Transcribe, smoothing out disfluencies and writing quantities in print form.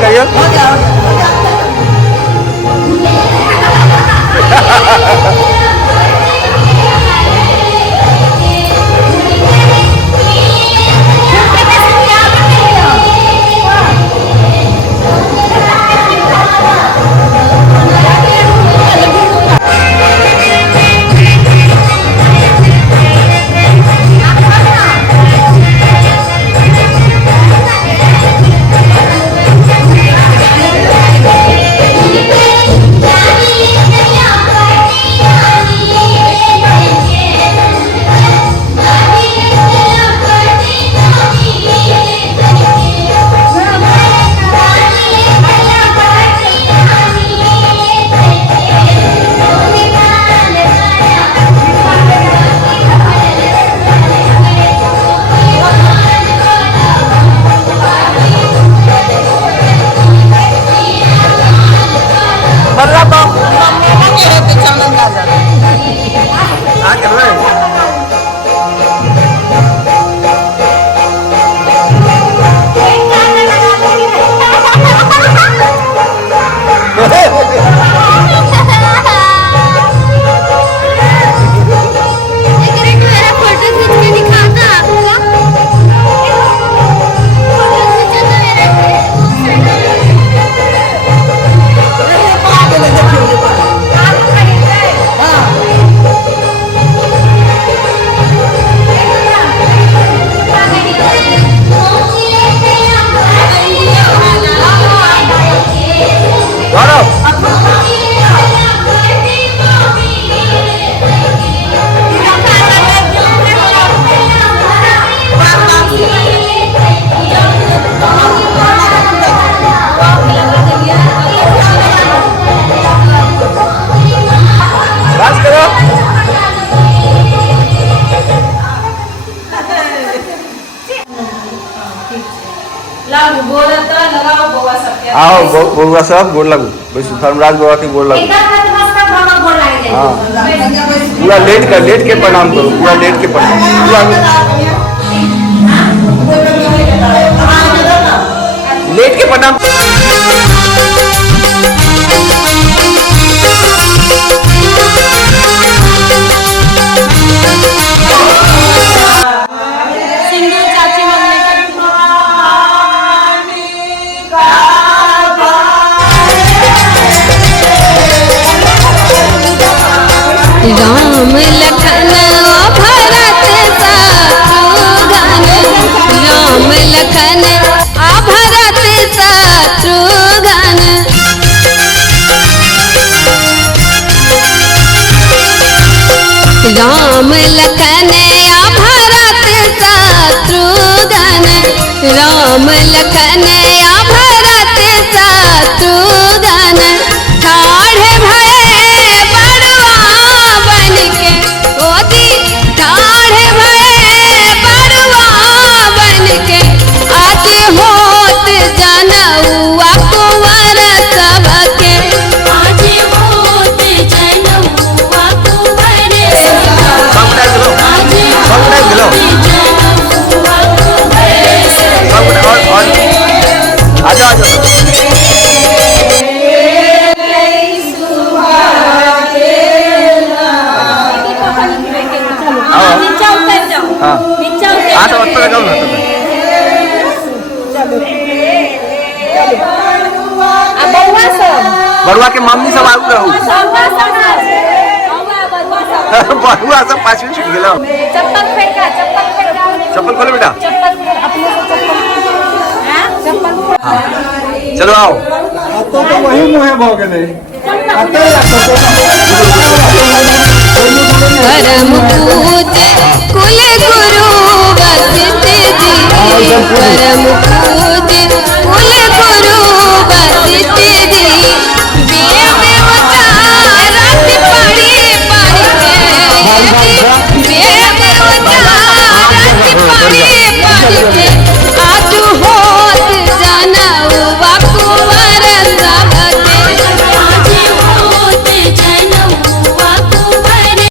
कहियो कहियो आओ बउआ सब गोड़ लगू वैसे धर्मराज बाबा के गोड़ लगू हाँ पूरा लेट के प्रणाम करो पूरा लेट के प्रणाम लेट के प्रणाम राम लखन भरत शत्रुघ्न राम लखन भरत शत्रुघ्न राम लखन भरत शत्रुघ्न राम लखन भरत शत्रुघ्न ठाढ़ भये बड़वा बन के ओदी ठाढ़ भये बड़वा बन के आके होत जनउआ कुंवर सबके आके होत जनउआ कुंवर सबके आके होत जनउआ कुंवर आजा आठ उत्तर कब ना बड़ुआ के मम्मी सब आगू रहू बड़ुआ सब पाछू छूट गेलो चप्पल खोलो बेटा चलो आओ तो वही मुहे भो गेले परम पूज्य कुल गुरु वशिष्ठ जी परम पूज्य कुल गुरु